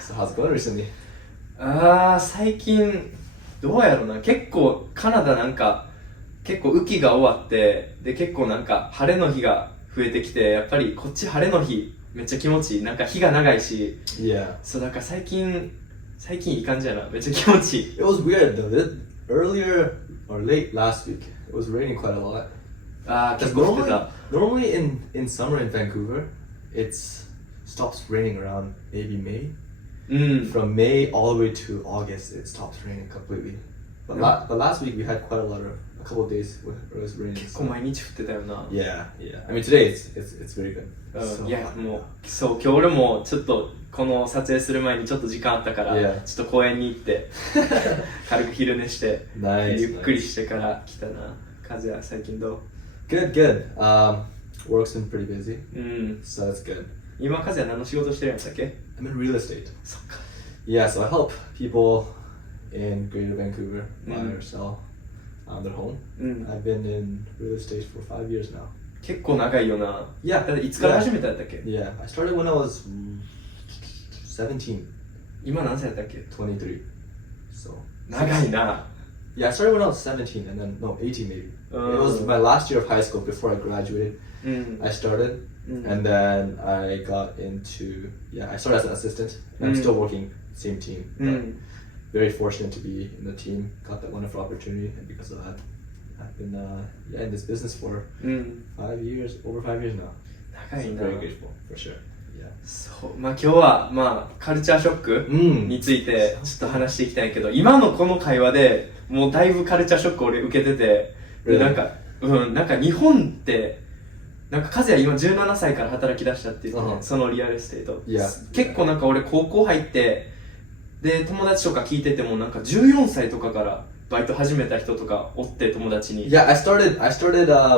So how's it going recently? 最近どうやろな、結構カナダなんか結構雨季が終わってで結構なんか晴れの日が増えてきて、やっぱりこっち晴れの日めっちゃ気持ちいい。なんか日が長いし、 Yeah. そうだから最近いい感じやな。めっちゃ気持ちいい。 It was weird though. Earlier or late last week, it was raining quite a lot. 結構降ってた。 Normally in summer in Vancouver, it stops raining around maybe May. うん。 From May all the way to August, it stops raining completely. But, but last week we had quite a couple of days where it was raining. 結構毎日降ってたよな。 Yeah. I mean today it's very good. いやもうそう、今日俺もちょっとこの撮影する前にちょっと時間あったから、 Yeah. ちょっと公園に行って軽く昼寝して、 Nice. ゆっくりしてから来たな。風は最近どう？ Good. Work's been pretty busy, うん。 so that's good. 今風は何の仕事してるんやったっけ？ I'm in real estate. そっか。 Yeah, so I help people in Greater Vancouver buy Mm. or sell their home. うん。 I've been in real estate for 5 years now. 結構長いよな。 Yeah. だっていつから始めたんやったっけ？ Yeah, I started when I was 17, 今何歳やったっけ？ 23. So 長いな。 yeah, I started when I was 17 and then no 18 maybe. It was Oh. my last year of high school before I graduated. うん。 I started うん。 and then I got into I started as an assistant. And I'm still working same team. う But ん。 very fortunate to be in the team. Got that wonderful opportunity, and because of that, I've been in this business for うん。 5 years, over 5 years now. 長い So な。 very grateful for sure. Yeah. そう。まあ今日はまあカルチャーショック Mm. についてちょっと話していきたいけど、今のこの会話でもうだいぶカルチャーショック俺受けてて、で Really? なんか日本ってなんか和也今17歳から働き出したって言ってね、うんそのリアルエステート。 Yeah. 結構なんか俺高校入ってで友達とか聞いててもなんか14歳とかからバイト始めた人とかおって友達に。 Yeah, I started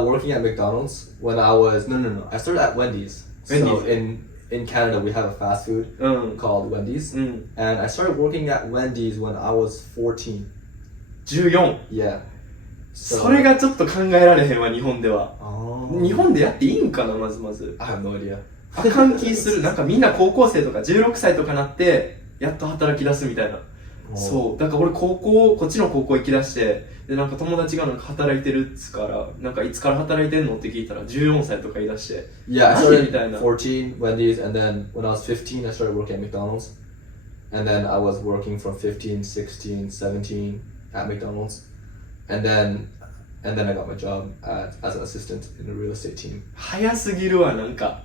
working at McDonald's when I was no. I started at Wendy's. So Wendy's. in Canada we have a fast food うん。 called Wendy's, うん。 and I started working at Wendy's when I was 14. 14。 Yeah. それがちょっと考えられへんわ日本では。 Oh. 日本でやっていいんかなまず。 I have no idea. あかん気する。なんかみんな高校生とか16歳とかなってやっと働き出すみたいな。 Oh. そうだから俺こっちの高校行き出してでなんか友達がなんか働いてるっつからなんかいつから働いてんのって聞いたら14歳とか言い出して Yeah, I マジ started みたいな。 14 Wendy's, and then when I was 15, I started working at McDonald's, and then I was working from 15, 16, 17 at McDonald's, and then I got my job as an assistant in the real estate team. 早すぎるわなんか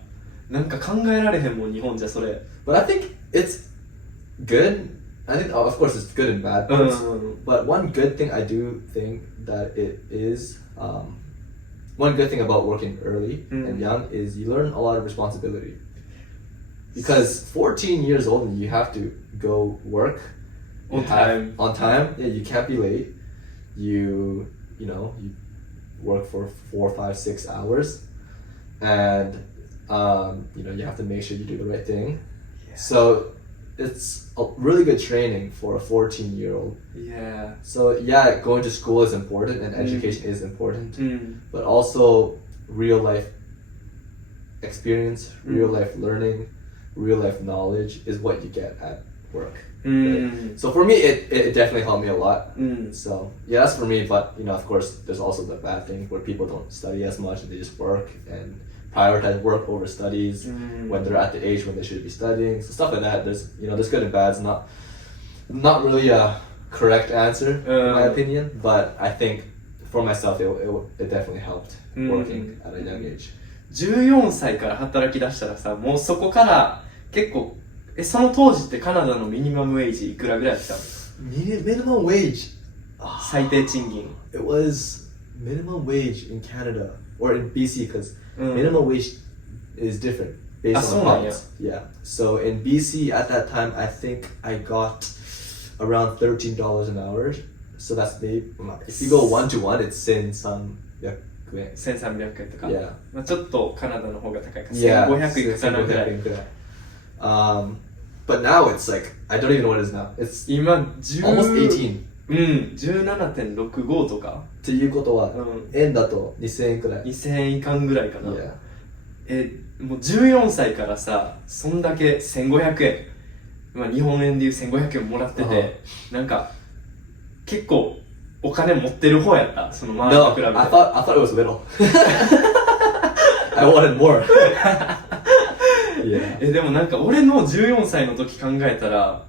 考えられへんもん日本じゃそれ。 But I think it's good. I think, of course, it's good and bad うん things. But one good thing I do think that it is, one good thing about working early and young is you learn a lot of responsibility. Because 14 years old, you have to go work On time. On time. Yeah, you can't be late. You work for 4, 5, 6 hours, and you have to make sure you do the right thing. Yeah. So it's a really good training for a 14-year-old. Yeah. So yeah, going to school is important and education is important, うん。 but also real life experience, real life learning, real life knowledge is what you get at work. うん。 So for me, it definitely helped me a lot. うん。 So yeah, that's for me. But of course, there's also the bad thing where people don't study as much and they just work and prioritize work over studies when they're at the age when they should be studying. So stuff like that. There's good and bad. It's not really a correct answer in my opinion, but I think for myself, it definitely helped working at a young age. 14歳から働き出したらさ、もうそこから結構その当時ってカナダのミニマムウェイジいくらぐらいやってたの？ Minimum wage. 最低賃金。 It was minimum wage in Canada or in BC because うん minimum wage is different based Ah, on so the like, province. Yeah. So in BC at that time, I think I got around $13 an hour. So that's if you go 1-to-1, it's 1,300 1300円とか。 Yeah. まあちょっとカナダの方が高いから Yeah. 1500いくかなぐらい。 But now it's like I don't even know what it is now. It's 今almost 18. うん、17.65 とか。ということは、うん。円だと2000円くらい。 2000円いかんぐらいかな。 Yeah. もう14歳からさそんだけ1500円、まあ、日本円でいう1500円もらってて、なんか結構お金持ってる方やった、その周り No, と比べて。 I thought it was little. I wanted more. Yeah. でもなんか俺の14歳の時考えたら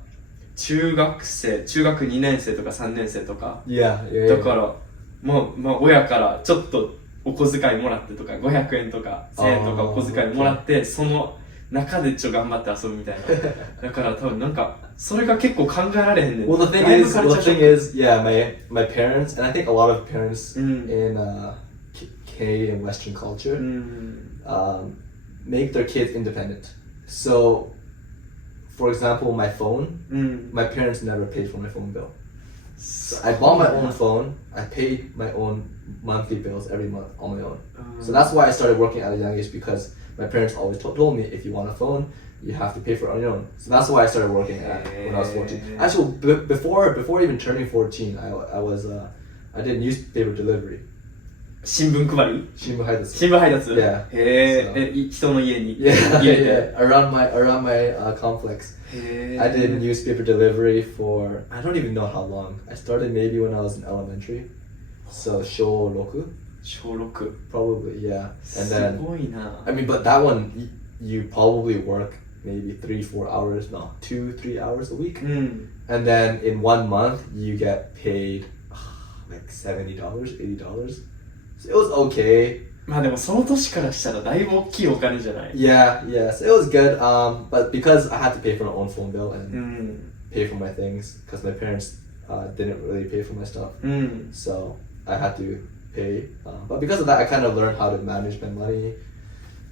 中学2年生とか3年生とか Yeah, yeah, だ yeah. からまあ親からちょっとお小遣いもらってとか500円とか1000円とかお小遣いもらってその中で頑張って遊ぶみたいな。だから多分なんかそれが結構考えられへんねん。 Well, the thing is, yeah, my parents, and I think a lot of parents in Canadian Western culture make their kids independent. So, for example, my phone, my parents never paid for my phone bill. So I bought my own phone. I paid my own monthly bills every month on my own. So that's why I started working at a young age, because my parents always told me, if you want a phone, you have to pay for it on your own. So that's why I started working when I was 14. Actually, before even turning 14, I did newspaper delivery. 新聞配り、新聞配達。新聞配達。 Yeah. 人の家に Yeah, 入れて。 yeah. Around my complex. I did newspaper delivery for, I don't even know how long. I started maybe when I was in elementary. So, 小6? 小6。 Probably, yeah. And す then, ごいな。 I mean, but that one, you probably work maybe 3-4 hours, no, 2-3 hours a week. And then in 1 month, you get paid like $70, $80. So it was okay. まあでもその年からしたらだいぶ大きいお金じゃない。 Yeah, yeah. So it was good. But because I had to pay for my own phone bill and pay for my things, because my parents didn't really pay for my stuff, so I had to pay. But because of that, I kind of learned how to manage my money.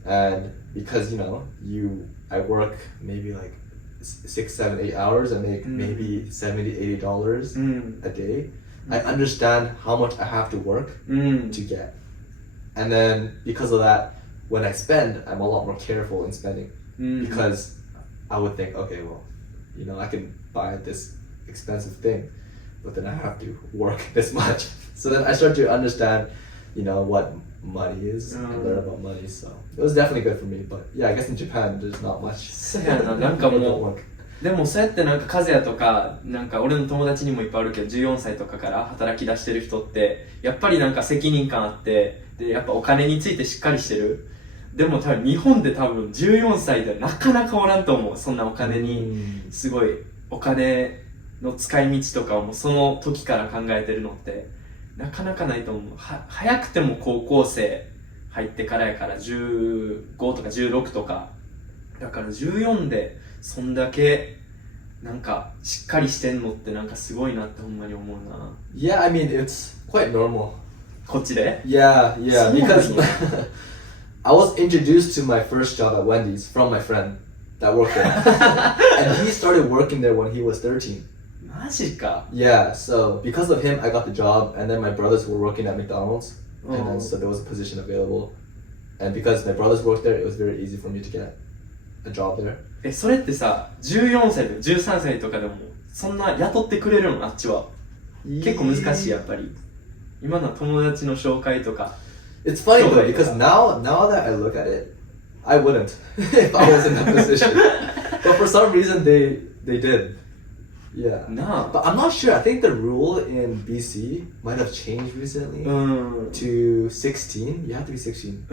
And because I work maybe like 6, 7, 8 hours and make maybe $70, $80 a day. I understand how much I have to work to get. And then because of that, when I spend, I'm a lot more careful in spending. Because I would think, okay, well, I can buy this expensive thing, but then I have to work this much. So then I start to understand, what money is and learn about money. So it was definitely good for me. But yeah, I guess in Japan, there's not much. そうやな、なんか People も don't う work. でもそうやってなんか和也とかなんか俺の友達にもいっぱいあるけど14歳とかから働き出してる人ってやっぱりなんか責任感あってでやっぱお金についてしっかりしてる。でも多分日本で多分14歳でなかなかおらんと思う。そんなお金にすごいお金の使い道とかをもうその時から考えてるのってなかなかないと思う。早くても高校生入ってからやから15とか16とかだから14でそんだけなんかしっかりしてんのってなんかすごいなってほんまに思うな。 Yeah, I mean, it's quite normal. こっちで Yeah, yeah, because そうなんや。 I was introduced to my first job at Wendy's from my friend that worked there. And he started working there when he was 13. マジか。 Yeah, so because of him, I got the job, and then my brothers were working at McDonald's, and Oh. then so there was a position available. And because my brothers worked there, it was very easy for me to get a job there. それってさ14歳とか13歳とかでもそんな雇ってくれるのあっちは結構難しいやっぱり今の友達の紹介とか It's funny though, Totally. because now that I look at it, I wouldn't if I was in that position. But for some reason, they did. Yeah. なあ But I'm not sure. I think the rule in BC might have changed recently うん to 16. You have to be 16.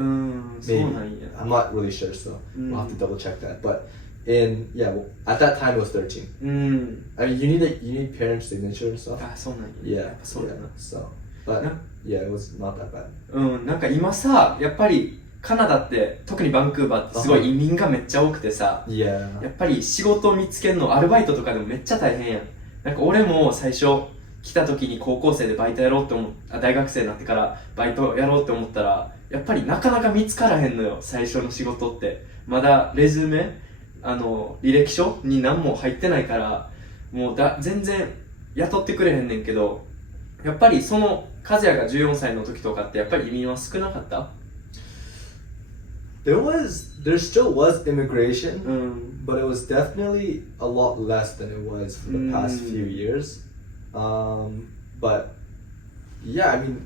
そうなんや I'm not really sure, so we'll have to double check that. But at that time it was 13. うん I mean, you need parents' signature and stuff. あそうなんや Yeah, やっぱそうだ yeah. な So, but No. yeah, it was not that bad. うんなんか今さやっぱりカナダって特にバンクーバーってすごい移民がめっちゃ多くてさ Yeah. やっぱり仕事を見つけるのアルバイトとかでもめっちゃ大変やん。なんか俺も最初来た時に高校生でバイトやろうって大学生になってからバイトやろうって思ったらやっぱりなかなか見つからへんのよ最初の仕事って。まだレズメ履歴書に何も入ってないからもう全然雇ってくれへんねんけどやっぱりその和也が14歳の時とかってやっぱり移民は少なかった？ There still was immigration, うん。 but it was definitely a lot less than it was for the past few years. But yeah, I mean,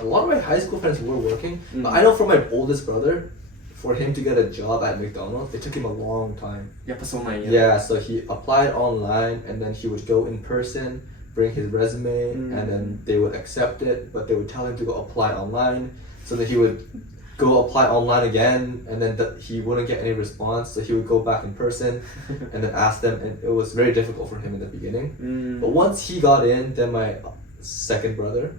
a lot of my high school friends were working. But I know from my oldest brother, for him to get a job at McDonald's, it took him a long time. やっぱそうなんや。 Yeah, so he applied online and then he would go in person, bring his resume, and then they would accept it, but they would tell him to go apply online. So then he would go apply online again, and then he wouldn't get any response, so he would go back in person and then ask them, and it was very difficult for him in the beginning. But once he got in, then my second brother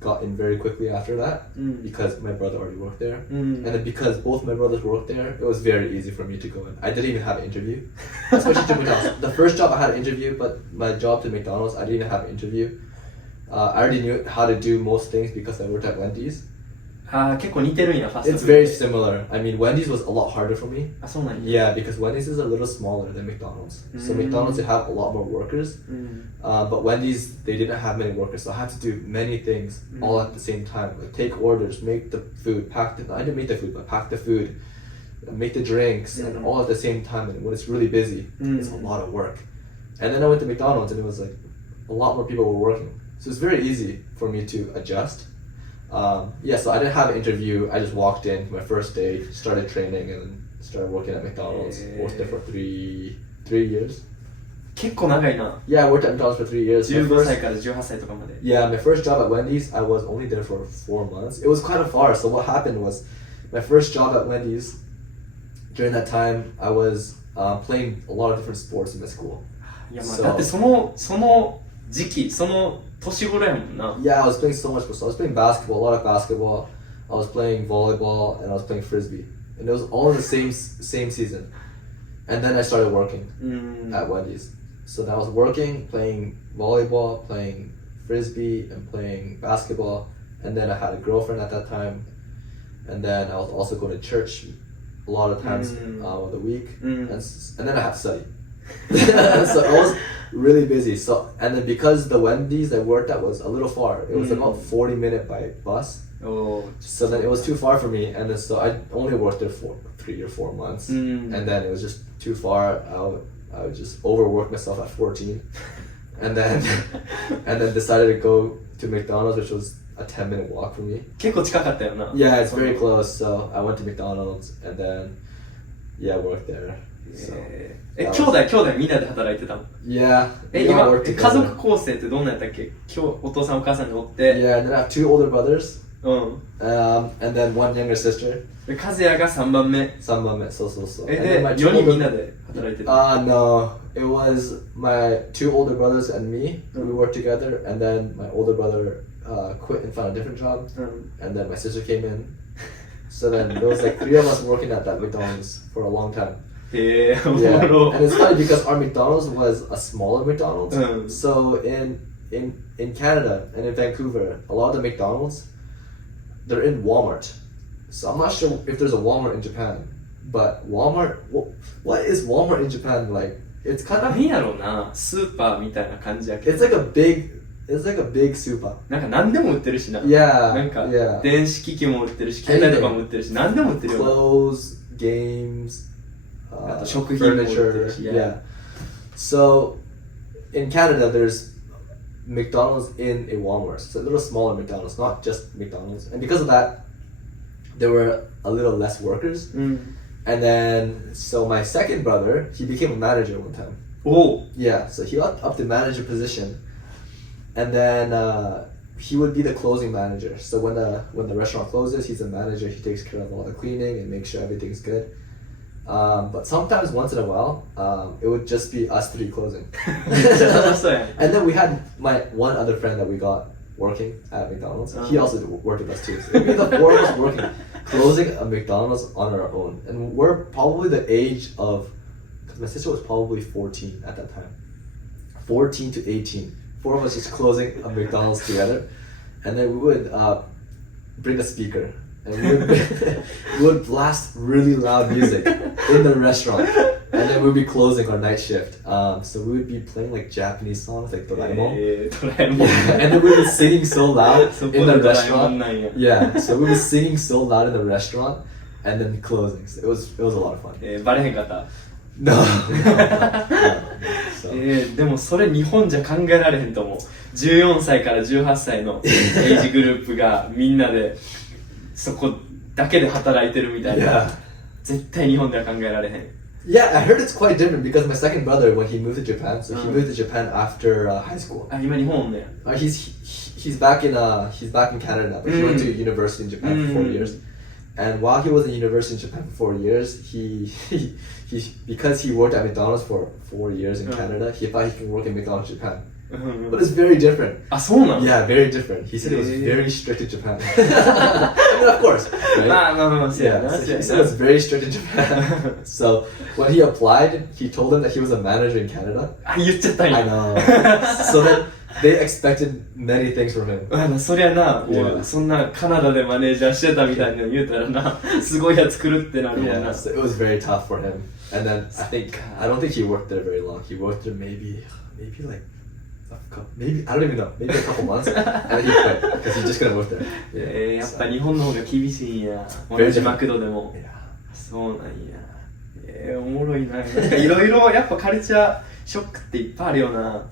got in very quickly after that because my brother already worked there. And then because both my brothers worked there, it was very easy for me to go in. I didn't even have an interview, especially to McDonald's. The first job I had an interview, but my job to McDonald's, I didn't even have an interview. I already knew how to do most things because I worked at Wendy's. 結構似てるんや、ファスト It's フード。 very similar. I mean, Wendy's was a lot harder for me. あ、そうなんや。 Yeah, because Wendy's is a little smaller than McDonald's. So McDonald's, they have a lot more workers. But Wendy's, they didn't have many workers, so I had to do many things all at the same time. Like take orders, make the food, I didn't make the food, but pack the food, make the drinks, and all at the same time. And when it's really busy, it's a lot of work. And then I went to McDonald's, and it was like a lot more people were working. So it's very easy for me to adjust. Yeah, so I didn't have an interview. I just walked in my first day, started training, and then started working at McDonald's. Worked there for three years. 結構長いな。 Yeah, I worked at McDonald's for 3 years. 15歳から18歳とかまで。 Yeah, my first job at Wendy's, I was only there for 4 months. It was kind of far. So what happened was, my first job at Wendy's, during that time, I was playing a lot of different sports in my school. いや、まあ、だってその時期、その年頃やもんな。 Yeah, I was playing so much sports. I was playing basketball, a lot of basketball. I was playing volleyball, and I was playing frisbee. And it was all in the same season. And then I started working at Wendy's. So then I was working, playing volleyball, playing frisbee, and playing basketball. And then I had a girlfriend at that time. And then I was also going to church a lot of times of the week. And then I had to study. So I was really busy. So and then because the Wendy's I worked at was a little far, it was about 40-minute by bus. So then it was too far for me, and then so I only worked there for 3 or 4 months, and then it was just too far. I would just overwork myself at 14, and then decided to go to McDonald's, which was a 10-minute walk for me. 結構近かったよな。 Yeah, it's very close. So I went to McDonald's, and then worked there. So, 兄弟みんなで働いてたの？ Yeah. 今 worked 家 together. 族構成ってどんなんやったっけ？お父さんお母さんにおって、 Yeah, and then I have 2 older brothers. うん。And then 1 younger sister. で和也が3番目。 3番目、そうそうそう。で、 And then my 4 two 人 older- みんなで働いてた。 No. It was my 2 older brothers and me. We worked together, and then my older brother quit and found a different job. And then my sister came in. So then there was like 3 of us working at that McDonald's for a long time. へえ、おも Yeah. ろ。 And it's funny because our McDonald's was a smaller McDonald's. So in Canada and in Vancouver, a lot of the McDonald's, they're in Walmart. So I'm not sure if there's a Walmart in Japan, but Walmart, what is Walmart in Japan like? It's kind of 何やろうな、スーパーみたいな感じやけど。 it's like a big super. なんか何でも売ってるしな。 Yeah. なんか Yeah. 電子機器も売ってるし、携帯とかも売ってるし、何でも売ってるよな。 Clothes, games, あと食品も売ってる furniture. し。 Yeah. So in Canada, there's McDonald's in a Walmart. It's a little smaller McDonald's, not just McDonald's. And because of that, there were a little less workers. うん。 And then, so my second brother, he became a manager one time. おう。 Yeah, so he got up to manager position. And then he would be the closing manager. So when the restaurant closes, he's the manager. He takes care of all the cleaning and makes sure everything's good. But sometimes, once in a while, it would just be us 3 closing. めっちゃ楽しそうやん。 And then we had my one other friend that we got working at McDonald's. He also worked with us too. So it'd be the 4 of us working, closing a McDonald's on our own. And we're probably the age of, because my sister was probably 14 at that time. 14 to 18. 4 of us just closing a McDonald's together. And then we would bring a speaker. And we would blast really loud music in the restaurant. And then we'd be closing our night shift. So we would be playing like Japanese songs like Doraemon. ドラえもん。 And then we'd be singing so loud そこ in で the ドラえもん restaurant. なんや。 Yeah, so we'd be singing so loud in the restaurant and then closing. So it was a lot of fun. バレへんかった。 No. So. でもそれ日本じゃ考えられへんと思う。14歳から18歳のエイジグループがみんなでそこだけで働いてるみたいな。 Yeah. 絶対日本では考えられへん。 Yeah, I heard it's quite different because my second brother, when he moved to Japan, so he Uh-huh. moved to Japan after high school. あ、今日本で。He's back in Canada now, but he went to university in Japan for 4 years. And while he was in university in Japan for 4 years, he because he worked at McDonald's for 4 years in Canada, he thought he could work in McDonald's Japan. But it's very different. あ、そうなの？ Yeah, very different. He said it was very strict in Japan. I mean, of course, right? まあ、そうや Yeah, な。 so he said it was very strict in Japan. So when he applied, he told them that he was a manager in Canada. あ、言っちゃったん I や。 know. So then they expected many things from him. あ、そりゃな、も Yeah. うそんなカナダでマネージャーしてたみたいなの言うたらな、すごいやつ来るってなるもん Yeah, な。 so it was very tough for him. And then I don't think he worked there very long. He worked there maybe like maybe I don't even know, maybe a couple months, and then he quit because he just couldn't work there. やっぱ日本の方が厳しいんや。 Very 同じマクドでも。 Yeah. そうなんや。おもろいな。なんかいろいろやっぱカルチャーショックっていっぱいあるよな。